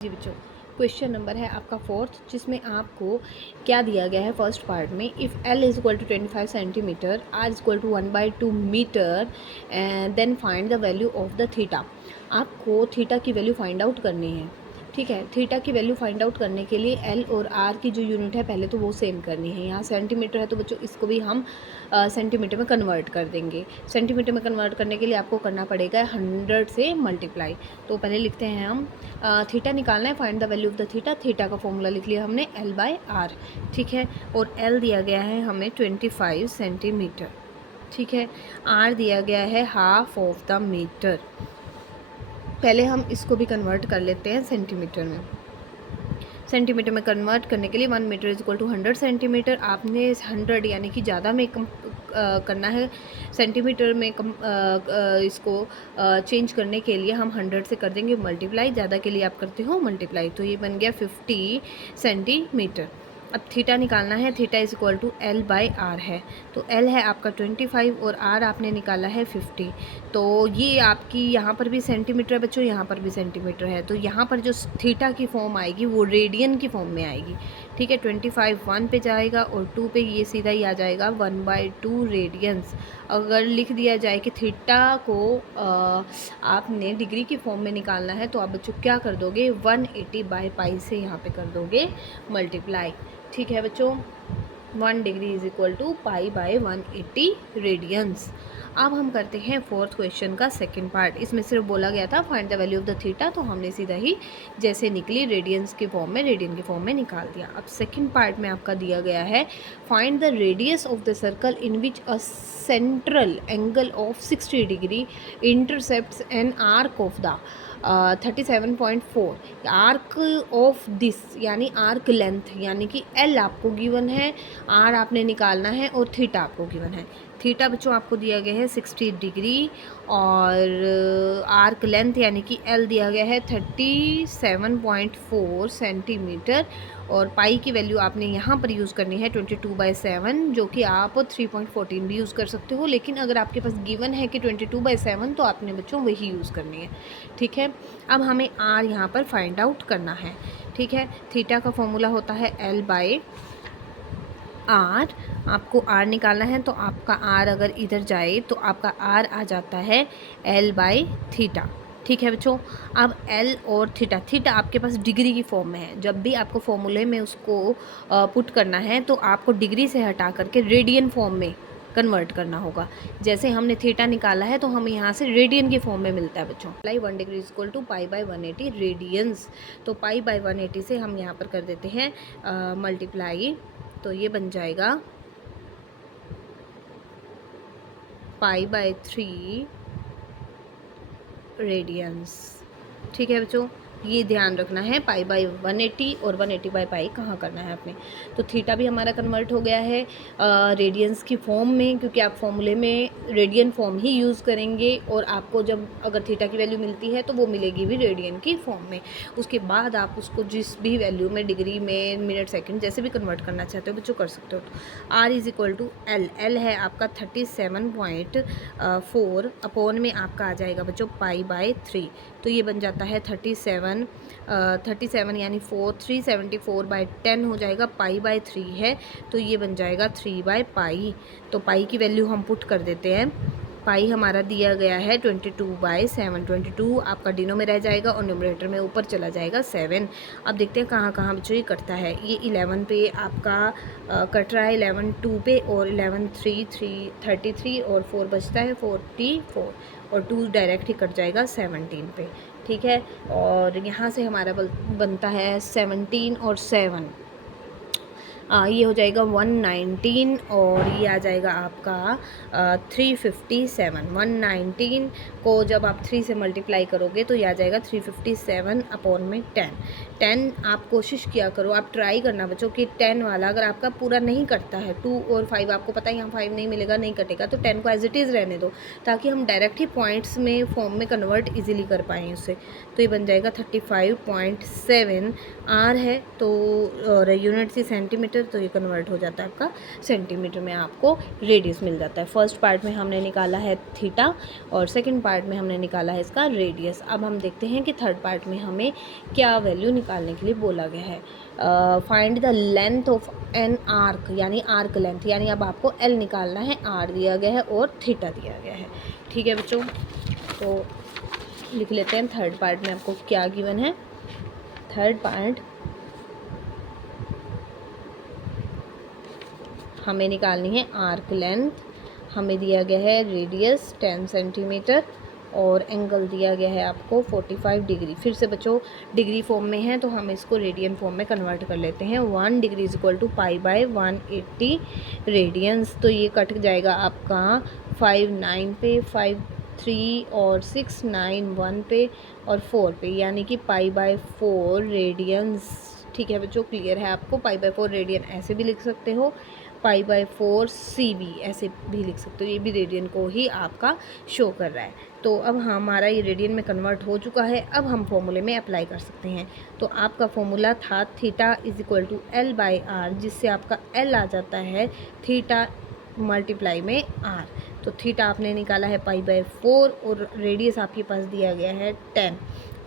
जी बच्चों, question number है आपका फोर्थ, जिसमें आपको क्या दिया गया है फर्स्ट पार्ट में। If L is equal to 25 centimetre, R is equal to 1/2 metre, and then find the value of the theta. आपको थीटा की वैल्यू फाइंड आउट करनी है। ठीक है, थीटा की वैल्यू फाइंड आउट करने के लिए एल और आर की जो यूनिट है पहले तो वो सेम करनी है। यहाँ सेंटीमीटर है तो बच्चों इसको भी हम सेंटीमीटर में कन्वर्ट कर देंगे। सेंटीमीटर में कन्वर्ट करने के लिए आपको करना पड़ेगा 100 से मल्टीप्लाई। तो पहले लिखते हैं हम थीटा निकालना है, find the value of the theta. Theta का फॉर्मूला लिख लिया हमने L/R। ठीक है, और L दिया गया है हमें 25 सेंटीमीटर। ठीक है, R दिया गया है हाफ ऑफ द मीटर। पहले हम इसको भी कन्वर्ट कर लेते हैं सेंटीमीटर में। सेंटीमीटर में कन्वर्ट करने के लिए 1 metre is equal to 100 centimetre. आपने 100 यानी कि ज़्यादा में करना है सेंटीमीटर में इसको चेंज करने के लिए हम 100 से कर देंगे मल्टीप्लाई। ज़्यादा के लिए आप करते हो मल्टीप्लाई, तो ये बन गया 50 सेंटीमीटर। अब थीटा निकालना है। Theta is equal to L/R है। तो L है आपका 25 और R आपने निकाला है 50। तो ये आपकी यहाँ पर भी सेंटीमीटर है बच्चों, यहाँ पर भी सेंटीमीटर है। तो यहाँ पर जो थीटा की फॉर्म आएगी वो रेडियन की फॉर्म में आएगी। ठीक है, 25 1 पे जाएगा और 2 पे ये सीधा ही आ जाएगा 1/2 रेडियंस। अगर लिख दिया जाए कि थीटा को आपने डिग्री की फॉर्म में निकालना है तो आप बच्चों क्या कर दोगे, 180/π से यहाँ पे कर दोगे मल्टीप्लाई। ठीक है बच्चों, 1 degree is equal to π/180 radians. अब हम करते हैं फोर्थ क्वेश्चन का सेकंड पार्ट। इसमें सिर्फ बोला गया था find the value of the theta, तो हमने सीधा ही जैसे निकली रेडियंस की फॉर्म में, रेडियन की फॉर्म में निकाल दिया। अब सेकंड पार्ट में आपका दिया गया है find the radius of the circle in which a central angle of 60 degree intercepts an arc of the 37.4। Arc of this यानी आर्क लेंथ, यानी कि L आपको गिवन है, R आपने निकालना है और थीटा आपको गिवन है। थीटा बच्चों आपको दिया गया है 60 डिग्री और आर्क लेंथ यानी कि L दिया गया है 37.4 सेंटीमीटर और पाई की वैल्यू आपने यहाँ पर यूज़ करनी है 22/7, जो कि आप 3.14 भी यूज़ कर सकते हो। लेकिन अगर आपके पास गिवन है कि 22/7 तो आपने बच्चों वही यूज़ करनी है। ठीक है, अब हमें R यहाँ पर फाइंड आउट करना है। ठीक है, थीटा का फॉर्मूला होता है L/R। आपको R निकालना है तो आपका R अगर इधर जाए तो आपका R आ जाता है L/थीटा। ठीक है बच्चों, अब L और थीटा, थीटा आपके पास डिग्री की फॉर्म में है। जब भी आपको फॉर्मूले में उसको पुट करना है तो आपको डिग्री से हटा करके रेडियन फॉर्म में कन्वर्ट करना होगा। जैसे हमने थीटा निकाला है तो हमें यहाँ से रेडियन की फॉर्म में मिलता है बच्चों। 1 degree is equal to π/180 radians. तो π/180 से हम यहाँ पर कर देते हैं मल्टीप्लाई, तो ये बन जाएगा π/3 रेडियंस। ठीक है बच्चों, ये ध्यान रखना है π/180 और 180/π कहाँ करना है आपने। तो थीटा भी हमारा कन्वर्ट हो गया है रेडियंस की फॉर्म में, क्योंकि आप फॉर्मूले में रेडियन फॉर्म ही यूज़ करेंगे और आपको जब अगर थीटा की वैल्यू मिलती है तो वो मिलेगी भी रेडियन की फॉर्म में। उसके बाद आप उसको जिस भी वैल्यू में, डिग्री में, मिनट, सेकेंड, जैसे भी कन्वर्ट करना चाहते हो बच्चों कर सकते हो। तो R is equal to L, L है आपका 37.4 अपॉन में आपका आ जाएगा बच्चों π/3। तो ये बन जाता है 37 यानी 374/10 हो जाएगा। π/3 है तो ये बन जाएगा 3/π। तो पाई की वैल्यू हम पुट कर देते हैं। पाई हमारा दिया गया है 22/7। 22 आपका डिनो में रह जाएगा और न्यूमरेटर में ऊपर चला जाएगा 7। अब देखते हैं कहाँ कहाँ बच्चों ये कटता है। ये 11 पे आपका कट रहा है, 11 2 पे और 11 3 33 और 4 बचता है 44 और 2 डायरेक्ट ही कट जाएगा 17 पे। ठीक है, और यहाँ से हमारा बनता है 17 और 7, ये हो जाएगा 119 और ये आ जाएगा आपका 357। 119 को जब आप 3 से मल्टीप्लाई करोगे तो ये आ जाएगा 357 अपॉन में 10। आप कोशिश किया करो, आप ट्राई करना बच्चों कि 10 वाला अगर आपका पूरा नहीं कटता है, 2 और 5 आपको पता है यहाँ 5 नहीं मिलेगा, नहीं कटेगा, तो 10 को एज इट इज़ रहने दो ताकि हम डायरेक्ट ही पॉइंट्स में फॉर्म में कन्वर्ट इजीली कर पाएँ उससे। तो ये बन जाएगा 35.7। R है तो और यूनिट सी सेंटीमीटर सेंटीमीटर, तो ये कन्वर्ट हो जाता है आपका सेंटीमीटर में, आपको रेडियस मिल जाता है। फर्स्ट पार्ट में हमने निकाला है थीटा और सेकंड पार्ट में हमने निकाला है इसका रेडियस। अब हम देखते हैं कि थर्ड पार्ट में हमें क्या वैल्यू निकालने के लिए बोला गया है। Find the length of an arc, यानी आर्क लेंथ, यानी अब आपको एल निकालना है, आर दिया गया है और थीटा दिया गया है। ठीक है बच्चों, तो लिख लेते हैं थर्ड पार्ट में आपको क्या गिवन है। थर्ड पार्ट हमें निकालनी है आर्क लेंथ, हमें दिया गया है रेडियस 10 सेंटीमीटर और एंगल दिया गया है आपको 45 डिग्री। फिर से बच्चों डिग्री फॉर्म में है तो हम इसको रेडियन फॉर्म में कन्वर्ट कर लेते हैं। 1 degree is equal to pi by 180 radians, तो ये कट जाएगा आपका 5 9 पे, 5 3 और 6 9 1 पे और 4 पे, यानी कि पाई बाय 4 रेडियंस। ठीक है बच्चों, क्लियर है आपको। पाई बाय 4 रेडियन ऐसे भी लिख सकते हो, पाई बाय 4 CV ऐसे भी लिख सकते हो, ये भी रेडियन को ही आपका शो कर रहा है। तो अब हमारा ये रेडियन में कन्वर्ट हो चुका है, अब हम फॉर्मूले में अप्लाई कर सकते हैं। तो आपका फॉर्मूला था theta is equal to L by R, जिससे आपका L आ जाता है थीटा मल्टीप्लाई में R। तो थीटा आपने निकाला है पाई बाय 4 और रेडियस आपके पास दिया गया है 10।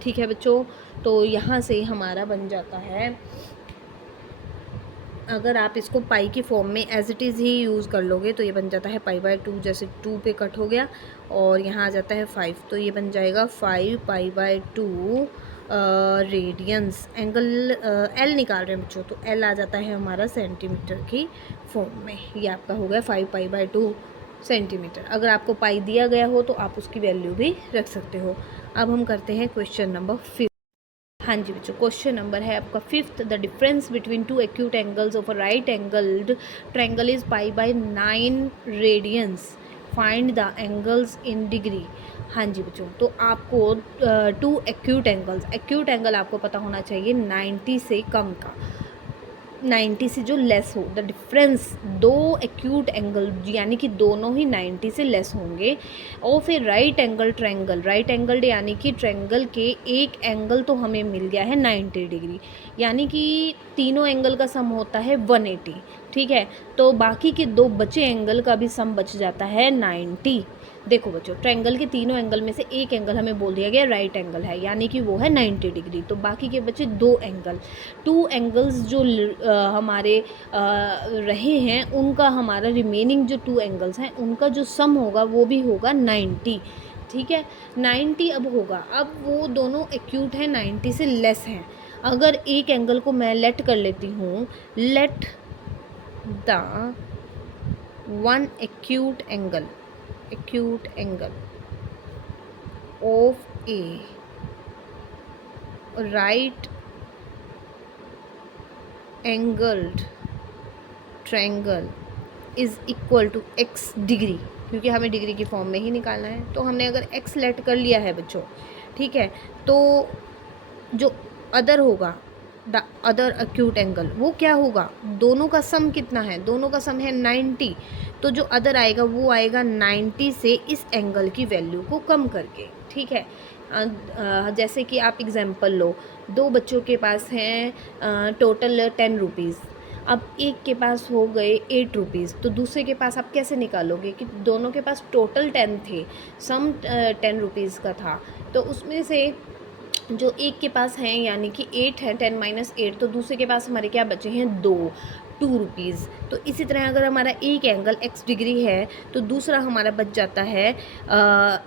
ठीक है बच्चों, तो यहाँ से हमारा बन जाता है, अगर आप इसको पाई की फॉर्म में एज इट इज़ ही यूज़ कर लोगे तो ये बन जाता है पाई बाय 2, जैसे 2 पे कट हो गया और यहाँ आ जाता है 5, तो ये बन जाएगा 5 pi by 2 radians. Angle L निकाल रहे हैं बच्चों, तो एल आ जाता है हमारा सेंटीमीटर की फॉर्म में। ये आपका हो गया 5 पाई बाय 2 सेंटीमीटर। अगर आपको पाई दिया गया हो तो आप उसकी वैल्यू भी रख सकते हो। अब हम करते हैं क्वेश्चन नंबर 5। हाँ जी बच्चों, क्वेश्चन नंबर है आपका 5th। The difference between 2 acute angles of a right angled triangle is pi by 9 radians, find the angles in degree. हाँ जी बच्चों, तो आपको 2 एक्यूट एंगल आपको पता होना चाहिए 90 से कम का, 90 से जो लेस हो। द डिफरेंस, दो एक्यूट एंगल यानी कि दोनों ही 90 से लेस होंगे। और फिर right angle triangle, right angled यानी कि ट्रायंगल के एक एंगल तो हमें मिल गया है 90 डिग्री, यानी कि तीनों एंगल का सम होता है 180। ठीक है, तो बाकी के दो बचे एंगल का भी सम बच जाता है 90। देखो बच्चों, ट्रायंगल के तीनों एंगल में से एक एंगल हमें बोल दिया गया राइट एंगल है, यानी कि वो है 90 डिग्री, तो बाकी के बचे दो एंगल, 2 एंगल्स जो हमारे रहे हैं उनका, हमारा रिमेनिंग जो 2 एंगल्स हैं उनका जो सम होगा वो भी होगा 90। ठीक है, 90 अब होगा, अब वो दोनों एक्यूट हैं 90 से लेस हैं। अगर एक एंगल को मैं लेट कर लेती हूँ, let the one acute angle of a right angled triangle is equal to x degree, क्योंकि हमें डिग्री की फॉर्म में ही निकालना है। तो हमने अगर x लेट कर लिया है बच्चों, ठीक है, तो जो अदर होगा, द अदर एक्यूट एंगल, वो क्या होगा, दोनों का सम कितना है, दोनों का सम है 90, तो जो अदर आएगा वो आएगा 90 से इस एंगल की वैल्यू को कम करके। ठीक है, जैसे कि आप एग्जांपल लो, दो बच्चों के पास हैं टोटल 10 रुपीज़, अब एक के पास हो गए 8 रुपीज़, तो दूसरे के पास आप कैसे निकालोगे कि दोनों के पास टोटल 10 थे, सम 10 रुपीज़ का था, तो उसमें से जो एक के पास हैं यानी कि 8 है, 10 माइनस 8, तो दूसरे के पास हमारे क्या बचे हैं 2 रुपीज़। तो इसी तरह अगर हमारा एक एंगल x डिग्री है तो दूसरा हमारा बच जाता है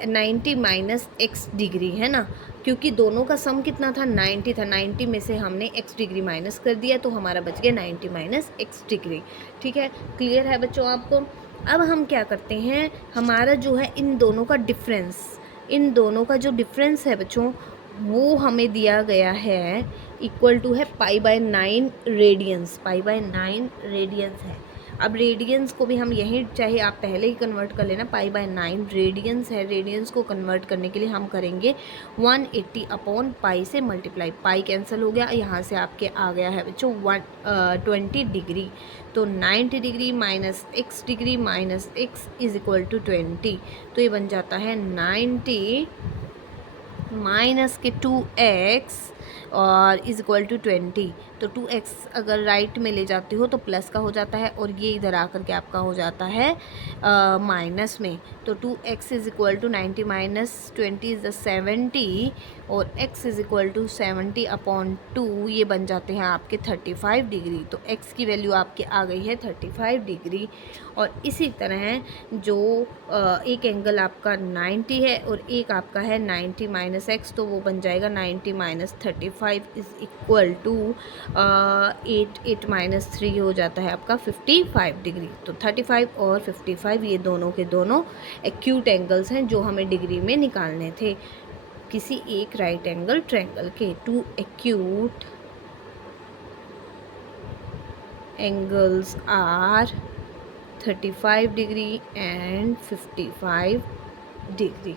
90 माइनस x डिग्री, है ना, क्योंकि दोनों का सम कितना था 90 था, 90 में से हमने x डिग्री माइनस कर दिया तो हमारा बच गया 90 माइनस x डिग्री। ठीक है, क्लियर है बच्चों आपको। अब हम क्या करते हैं, हमारा जो है इन दोनों का डिफरेंस है बच्चों, वो हमें दिया गया है इक्वल टू है pi by 9 radians, pi by 9 radians है। अब रेडियंस को भी हम यहीं, चाहे आप पहले ही कन्वर्ट कर लेना, पाई बाय 9 रेडियंस है, रेडियंस को कन्वर्ट करने के लिए हम करेंगे 180 अपॉन पाई से मल्टीप्लाई, पाई कैंसिल हो गया, यहाँ से आपके आ गया है बच्चों 20 डिग्री, तो 90 degree minus x degree minus x is equal to 20, तो ये बन जाता है 90 माइनस के 2x और इज इक्वल टू 20, तो 2x अगर राइट में ले जाते हो तो प्लस का हो जाता है और ये इधर आकर के आपका हो जाता है माइनस में। तो 2x is equal to 90 minus 20 is 70 और x is equal to 70 upon 2, ये बन जाते हैं आपके 35 डिग्री। तो x की वैल्यू आपकी आ गई है 35 डिग्री। और इसी तरह जो एक एंगल आपका 90 है और एक आपका है 90 माइनस एक्स, तो वो बन जाएगा 90 minus 35 is equal to 8 minus 3 हो जाता है आपका 55 डिग्री। तो 35 और 55 ये दोनों के दोनों एक्यूट एंगल्स हैं जो हमें डिग्री में निकालने थे किसी एक राइट एंगल ट्रायंगल के। Two acute angles are 35 degree and 55 degree.